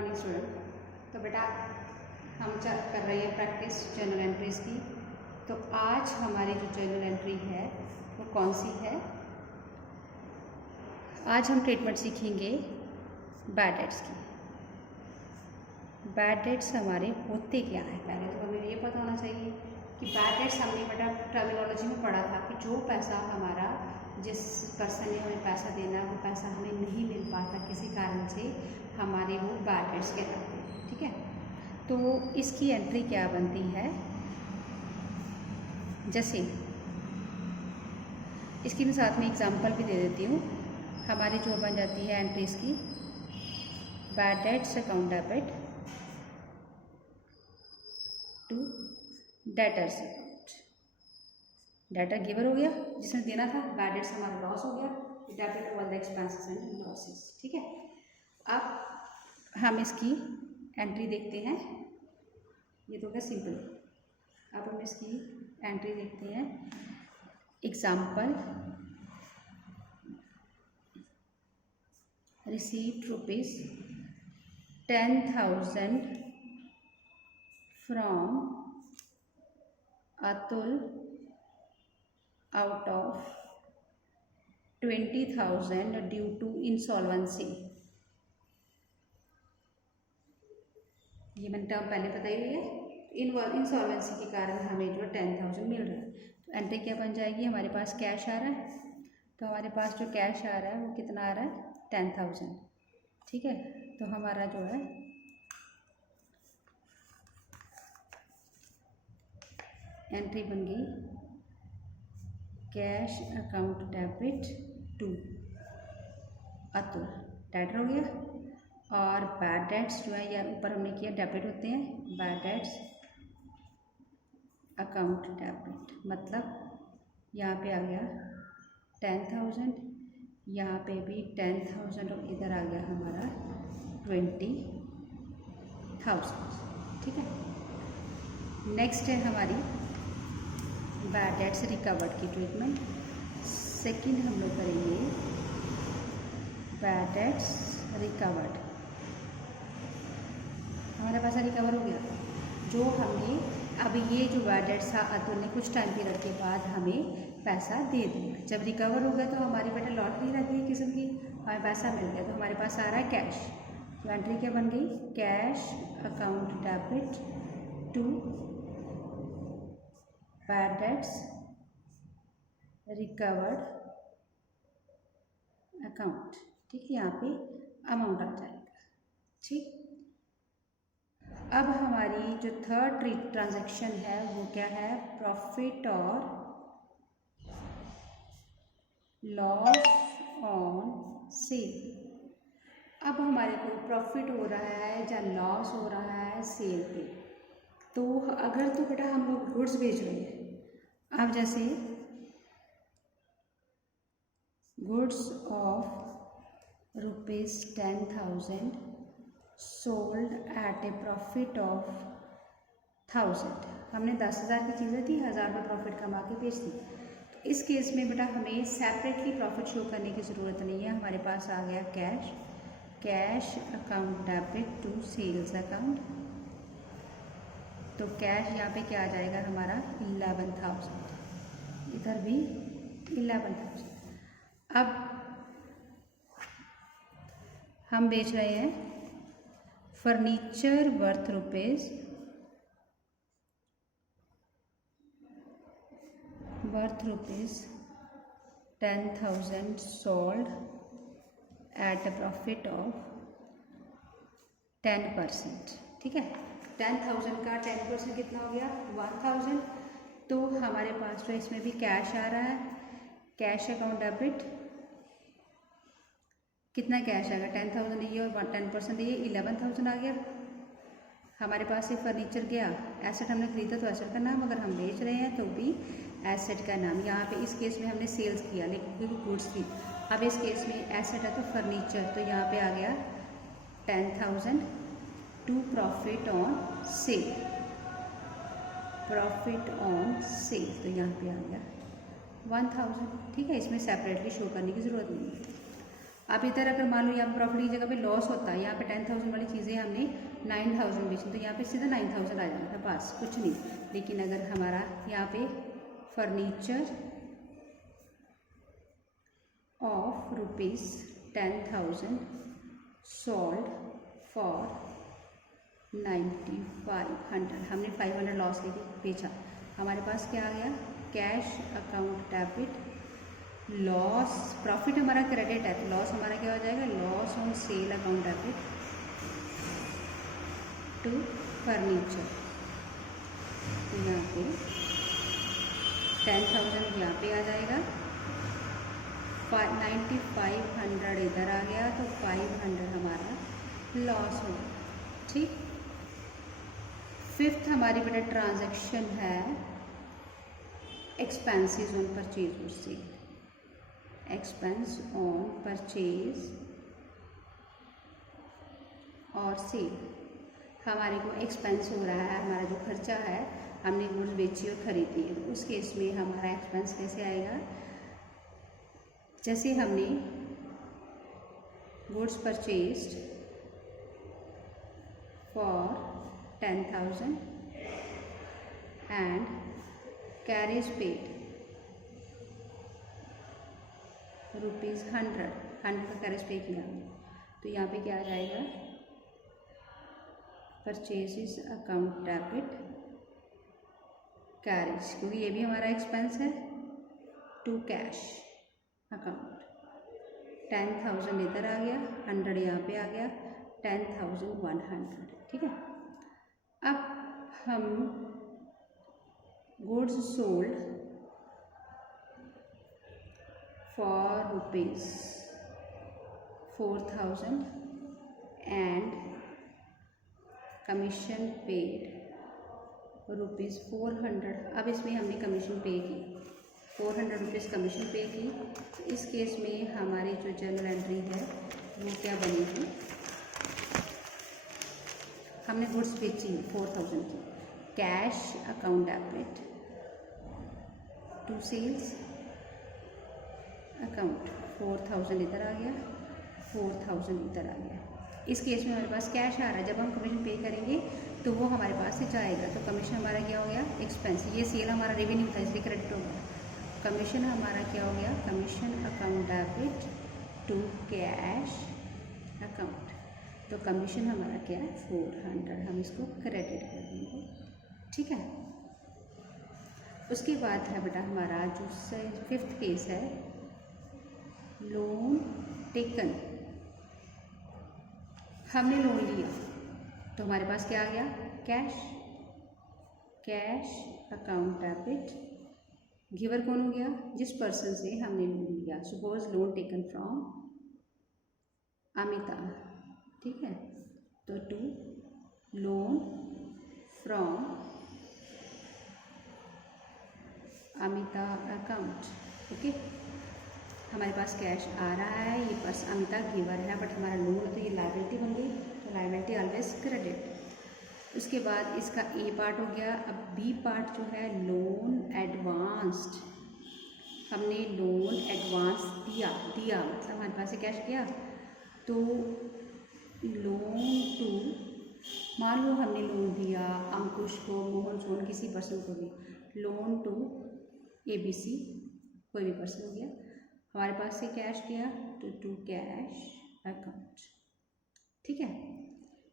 Morning student. तो बेटा हम कर रहे हैं प्रैक्टिस जर्नल एंट्रीज की। तो आज हमारी जो जर्नल एंट्री है वो कौन सी है? आज हम ट्रीटमेंट सीखेंगे बैड डेट्स की। बैड डेट्स हमारे होते क्या है? पहले तो हमें ये पता होना चाहिए कि बैड डेट्स हमने बेटा टर्मिनोलॉजी में पढ़ा था कि जो पैसा हमारा, जिस पर्सन ने हमें पैसा देना वो पैसा हमें नहीं मिल पाता किसी कारण से, हमारे वो बैड डेट्स कहलाते हैं। ठीक है, तो इसकी एंट्री क्या बनती है? जैसे इसकी मैं साथ में एग्जांपल भी दे देती हूँ। हमारी जो बन जाती है एंट्रीज की, bad debts account debit to debtors account. Debtor giver हो गया जिसने देना था, बैड डेट्स हमारा लॉस हो गया, debit all the expenses and losses. ठीक है, अब हम इसकी एंट्री देखते हैं। ये तो क्या सिंपल। अब हम इसकी एंट्री देखते हैं। Example, received rupees 10,000 from Atul out of 20,000 due to insolvency. ये मैंने टर्म पहले बताई हुई है। इंसॉल्वेंसी के कारण हमें जो 10,000 मिल रहा है। तो एंट्री क्या बन जाएगी? हमारे पास कैश आ रहा है, तो हमारे पास जो कैश आ रहा है वो कितना आ रहा है? 10,000। ठीक है, तो हमारा जो है एंट्री बन गई cash account debit to Atul, debtor हो गया। और बैड डेट्स जो है यार ऊपर हमने किया डेबिट होते हैं, बैड डेट्स अकाउंट डेबिट, मतलब यहाँ पे आ गया 10,000, यहाँ पे भी 10,000 और इधर आ गया हमारा 20,000। ठीक है, नेक्स्ट है हमारी बैड डेट्स रिकवर्ड की ट्रीटमेंट। सेकंड हम लोग करेंगे बैड डेट्स रिकवर्ड। हमारा पैसा रिकवर हो गया जो हमने, अब ये जो बैड डेट्स था अतुल ने कुछ टाइम पीरियड के बाद हमें पैसा दे दिया। जब रिकवर हो गया तो हमारी बेटा लॉटरी रहती है किस्म की, हमें पैसा मिल गया तो हमारे पास आ रहा है कैश। तो एंट्री क्या बन गई? Cash account debit to bad debts recovered account. ठीक है, यहाँ पे अमाउंट आ जाएगा। ठीक, अब हमारी जो थर्ड ट्रांजैक्शन है वो क्या है? प्रॉफिट और लॉस ऑन सेल। अब हमारे को प्रॉफिट हो रहा है या लॉस हो रहा है सेल पे। तो अगर तो बेटा हम लोग गुड्स बेच रहे हैं, अब जैसे goods of ₹10,000 sold at A profit of 1,000। हमने 10,000 की चीज़ें थी, 1,000 में प्रॉफिट कमा के बेच दी। तो इस केस में बेटा हमें सेपरेटली प्रॉफिट शो करने की ज़रूरत नहीं है। हमारे पास आ गया cash, cash account debit to sales account. तो कैश यहाँ पे क्या आ जाएगा हमारा? 11,000, इधर भी 11,000। अब हम बेच रहे हैं furniture worth rupees 10,000 sold at a profit of 10%। ठीक है, 10,000 का 10% कितना हो गया? 1,000। तो हमारे पास तो इसमें भी कैश आ रहा है, कैश अकाउंट डेबिट, कितना कैश आएगा? 10,000 ये और 10% ये 11,000 आ गया। हमारे पास से फर्नीचर गया, एसेट हमने खरीदा तो एसेट का नाम, अगर हम बेच रहे हैं तो भी एसेट का नाम। यहाँ पे इस केस में हमने सेल्स किया लेकिन क्योंकि गुड्स थी। अब इस केस में एसेट है तो फर्नीचर, तो यहाँ पे आ गया 10,000 to profit on sale, profit on sale, तो यहाँ पे आ गया 1,000। ठीक है, इसमें सेपरेटली शो करने की ज़रूरत नहीं है। अब इधर अगर मान लो यहाँ पे प्रॉफिट की जगह पे लॉस होता है, यहाँ पे 10,000 वाली चीज़ें हमने 9,000 बेची, तो यहाँ पे सीधा 9,000 आ जाना था, बस कुछ नहीं। लेकिन अगर हमारा यहाँ पे फर्नीचर ऑफ ₹10,000 सोल्ड फॉर 9,500, हमने 500 लॉस लेके बेचा, हमारे पास क्या आ गया, cash account debit, loss, profit हमारा क्रेडिट है तो लॉस हमारा क्या हो जाएगा, loss on sale account debit to furniture. तो यहाँ पे 10,000 यहाँ पे आ जाएगा, 9,500 इधर आ गया, तो 500 हमारा लॉस हो गया, ठीक। फिफ्थ हमारी बेटा ट्रांजैक्शन है एक्सपेंसेस ऑन परचेज और सेल, एक्सपेंस ऑन परचेज और सेल, हमारे को एक्सपेंस हो रहा है, हमारा जो खर्चा है, हमने गुड्स बेची और खरीदी है, उस केस में हमारा एक्सपेंस कैसे आएगा, जैसे हमने goods purchased for 10,000 and carriage paid ₹100 का कैरेज पे किया, तो यहाँ पे क्या आ जाएगा, परचेजेस अकाउंट डेबिट कैरेज, क्योंकि ये भी हमारा एक्सपेंस है, टू कैश अकाउंट। 10,000 इधर आ गया, 100 यहाँ पे आ गया, 10,100, ठीक है। अब हम goods sold for ₹4,000 and commission paid ₹400। अब इसमें हमने कमीशन पे की, 400 रुपीज़ कमीशन पे की, तो इस केस में हमारी जो जर्नल एंट्री है वो क्या बनेगी, हमने गुड्स बेची 4,000 की, cash account debit to sales account, 4,000 इधर आ गया, 4,000 इधर आ गया। इस केस में हमारे पास कैश आ रहा है, जब हम कमीशन पे करेंगे तो वो हमारे पास से जाएगा, तो कमीशन हमारा क्या हो गया, एक्सपेंस, ये सेल हमारा रेवेन्यू था इसलिए क्रेडिट होगा, कमीशन हमारा क्या हो गया, commission account debit to cash account, तो कमीशन हमारा क्या है 400, हम इसको क्रेडिट कर देंगे, ठीक है। उसके बाद है बेटा हमारा जो फिफ्थ केस है, लोन टेकन, हमने लोन लिया तो हमारे पास क्या आ गया, cash, cash account debit, giver कौन हो गया, जिस पर्सन से हमने लोन लिया, suppose loan taken from Amita, ठीक है, तो to loan from Amita account, okay. हमारे पास कैश आ रहा है, ये बस अमिता गिवर है, बट हमारा लोन तो ये लायबिलिटी बन गई, तो लायबिलिटी ऑलवेज क्रेडिट। उसके बाद इसका ए पार्ट हो गया, अब बी पार्ट जो है लोन एडवांस्ड, हमने लोन एडवांस दिया मतलब हमारे पास से कैश किया, तो लोन टू, मान लो हमने लोन दिया अंकुश को, मोहन, सोन, किसी पर्सन को भी, लोन टू ABC, कोई भी पर्सन हो गया, हमारे पास से कैश किया तो टू कैश अकाउंट, ठीक है।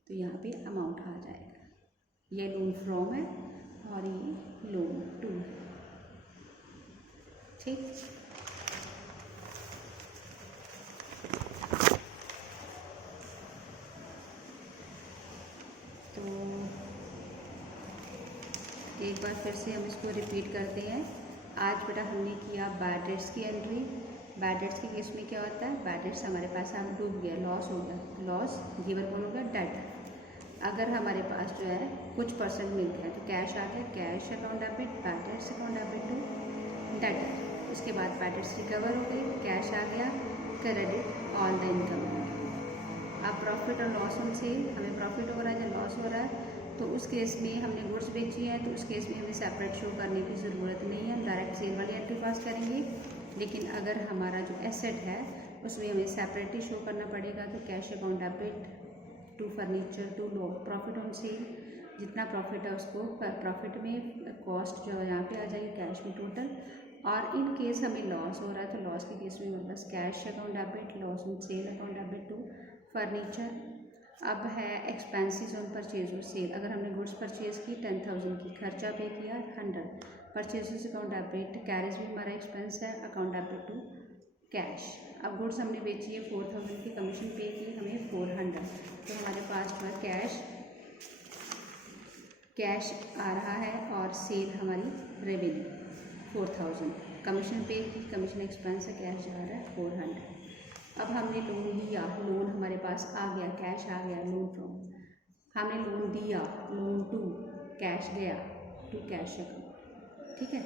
तो यहाँ पे अमाउंट आ जाएगा, ये लोन फ्रॉम है और ये लोन टू, ठीक। तो एक बार फिर से हम इसको रिपीट करते हैं। आज बेटा हमने किया बैड डेट्स की एंट्री। बैड डेट्स के केस में क्या होता है, बैड डेट्स हमारे पास हम डूब गया, लॉस हो गया, लॉस गिवर कौन होगा, डेट। अगर हमारे पास जो है कुछ परसेंट मिल गया तो कैश आ गया, cash account debit, bad debts account debit to debtor. उसके बाद बैड डेट्स रिकवर हो गई, कैश आ गया, क्रेडिट ऑल द इनकम। अब प्रॉफिट और लॉस ऑन सेल, हमें प्रॉफिट हो रहा है या लॉस हो रहा है, तो उस केस में हमने गुड्स बेची है, तो उस केस में हमें सेपरेट शो करने की ज़रूरत नहीं है, डायरेक्ट सेल वाली एंट्री पास करेंगे। लेकिन अगर हमारा जो एसेट है उसमें हमें सेपरेटली शो करना पड़ेगा। तो cash account debit to furniture to low profit on sale, जितना प्रॉफिट है उसको प्रॉफिट में कॉस्ट जो है यहाँ पे आ जाएगी कैश में टोटल। और इन केस हमें लॉस हो रहा है तो लॉस के केस में हमारे पास cash account debit loss on sale account debit to furniture. अब है एक्सपेंसेस ऑन परचेज और सेल। अगर हमने गुड्स परचेज की 10,000 की, खर्चा पे किया 100, परचेजेस अकाउंट डेबिट, कैरेज भी हमारा एक्सपेंस है अकाउंट डेबिट टू कैश। अब गुड्स हमने बेची है 4,000 की, कमीशन पे की हमें 400, तो हमारे पास पर कैश आ रहा है और सेल हमारी रेवेन्यू 4,000, कमीशन पे की, कमीशन एक्सपेंस है, कैश जा रहा है 400। अब हमने लोन लिया, लोन हमारे पास आ गया, कैश आ गया, लोन फ्रॉम, हमने लोन दिया, लोन टू कैश गया टू कैश अकाउंट, ठीक है।